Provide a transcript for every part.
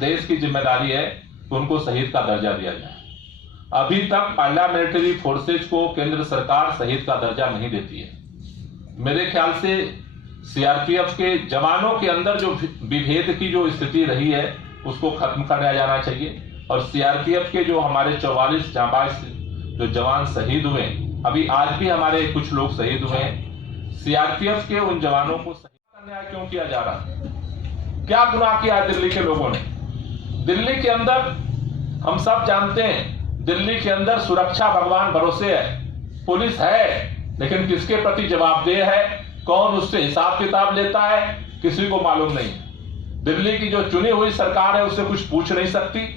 देश की जिम्मेदारी है कि उनको शहीद का दर्जा दिया जाए। अभी तक पैरामिलिट्री फोर्सेज को केंद्र सरकार शहीद का दर्जा नहीं देती है। मेरे ख्याल से सीआरपीएफ के जवानों के अंदर जो विभेद की जो स्थिति रही है उसको खत्म कराया जाना चाहिए। और सीआरपीएफ के जो हमारे 44 जांबाज जो जवान शहीद हुए, अभी आज भी हमारे कुछ लोग शहीद हुए हैं, सीआरपीएफ के उन जवानों को शहीद अन्याय क्यों किया जा रहा है? क्या गुनाह किया है दिल्ली के लोगों ने? दिल्ली के अंदर हम सब जानते हैं, दिल्ली के अंदर सुरक्षा भगवान भरोसे है, पुलिस है, लेकिन किसके प्रति जवाबदेह है, कौन उससे हिसाब किताब लेता है, किसी को मालूम नहीं। दिल्ली की जो चुनी हुई सरकार है उससे कुछ पूछ नहीं सकती,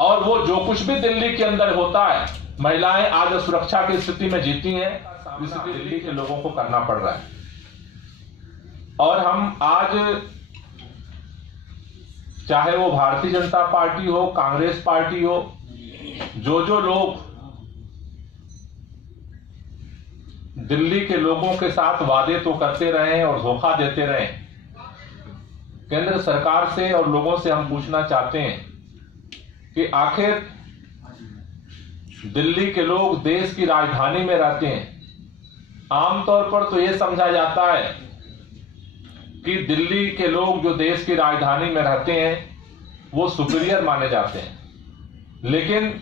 और वो जो कुछ भी दिल्ली के अंदर होता है, महिलाएं आज सुरक्षा की स्थिति में जीती हैं, इसलिए दिल्ली के लोगों को करना पड़ रहा है। और हम आज, चाहे वो भारतीय जनता पार्टी हो, कांग्रेस पार्टी हो, जो लोग दिल्ली के लोगों के साथ वादे तो करते रहे और धोखा देते रहे, केंद्र सरकार से और लोगों से हम पूछना चाहते हैं कि आखिर दिल्ली के लोग देश की राजधानी में रहते हैं। आमतौर पर तो यह समझा जाता है कि दिल्ली के लोग जो देश की राजधानी में रहते हैं वो सुपीरियर माने जाते हैं, लेकिन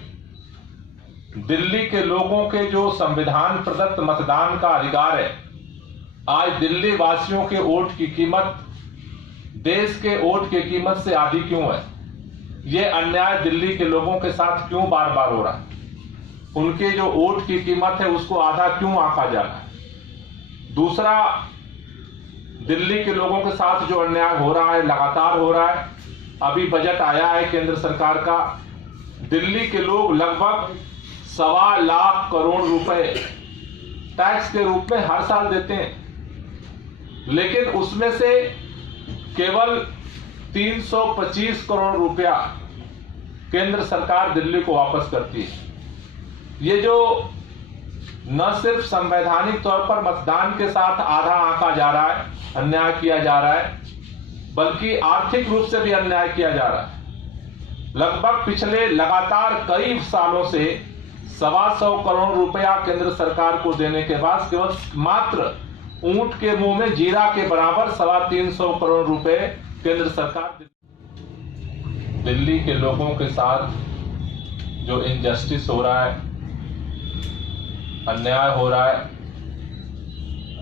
दिल्ली के लोगों के जो संविधान प्रदत्त मतदान का अधिकार है, आज दिल्ली वासियों के वोट की कीमत देश के वोट की कीमत से आधी क्यों है? यह अन्याय दिल्ली के लोगों के साथ क्यों बार बार हो रहा है? उनके जो वोट की कीमत है उसको आधा क्यों आंका जा रहा है? दूसरा, दिल्ली के लोगों के साथ जो अन्याय हो रहा है, लगातार हो रहा है। अभी बजट आया है केंद्र सरकार का, दिल्ली के लोग लगभग 1.25 लाख करोड़ रुपए टैक्स के रूप में हर साल देते हैं, लेकिन उसमें से केवल 325 करोड़ रुपया केंद्र सरकार दिल्ली को वापस करती है। ये जो न सिर्फ संवैधानिक तौर पर मतदान के साथ आधा आंका जा रहा है, अन्याय किया जा रहा है, बल्कि आर्थिक रूप से भी अन्याय किया जा रहा है। लगभग पिछले लगातार कई सालों से 125 करोड़ रुपया केंद्र सरकार को देने के बाद केवल मात्र ऊंट के मुंह में जीरा के बराबर 325 करोड़ रुपए केंद्र सरकार दिल्ली के लोगों के साथ जो इनजस्टिस हो रहा है, अन्याय हो रहा है,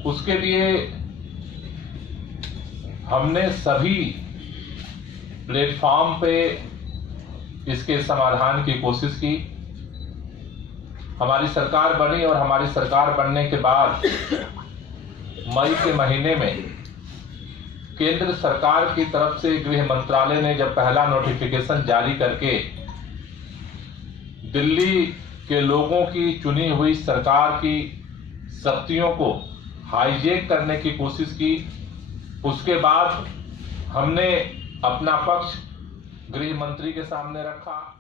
उसके लिए हमने सभी प्लेटफॉर्म पे इसके समाधान की कोशिश की। हमारी सरकार बनी और हमारी सरकार बनने के बाद मई के महीने में केंद्र सरकार की तरफ से गृह मंत्रालय ने जब पहला नोटिफिकेशन जारी करके दिल्ली के लोगों की चुनी हुई सरकार की शक्तियों को हाईजैक करने की कोशिश की, उसके बाद हमने अपना पक्ष गृह मंत्री के सामने रखा।